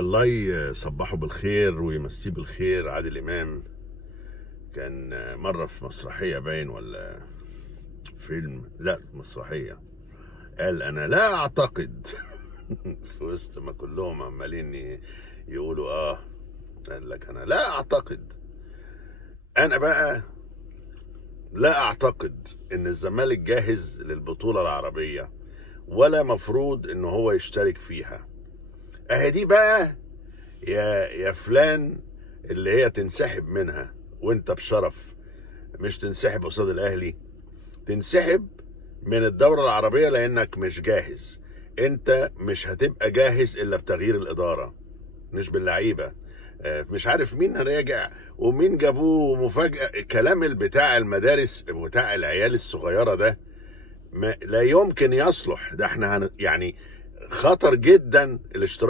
الله يصبحه بالخير ويمسيه بالخير. عادل إمام كان مرة في مسرحية باين ولا فيلم، لا مسرحية، قال أنا لا أعتقد في وسط ما كلهم عمالين يقولوا قال لك أنا لا أعتقد. أنا بقى لا أعتقد إن الزمالك جاهز للبطولة العربية ولا مفروض إن هو يشترك فيها. أهي دي بقى يا فلان اللي هي تنسحب منها وانت بشرف، مش تنسحب قصاد الاهلي، تنسحب من الدورة العربية لانك مش جاهز. انت مش هتبقى جاهز الا بتغيير الادارة مش باللعيبة. مش عارف مين راجع ومين جابوه مفاجأة. الكلام بتاع المدارس بتاع العيال الصغيرة ده لا يمكن يصلح. ده احنا يعني خطر جدا الاشتراك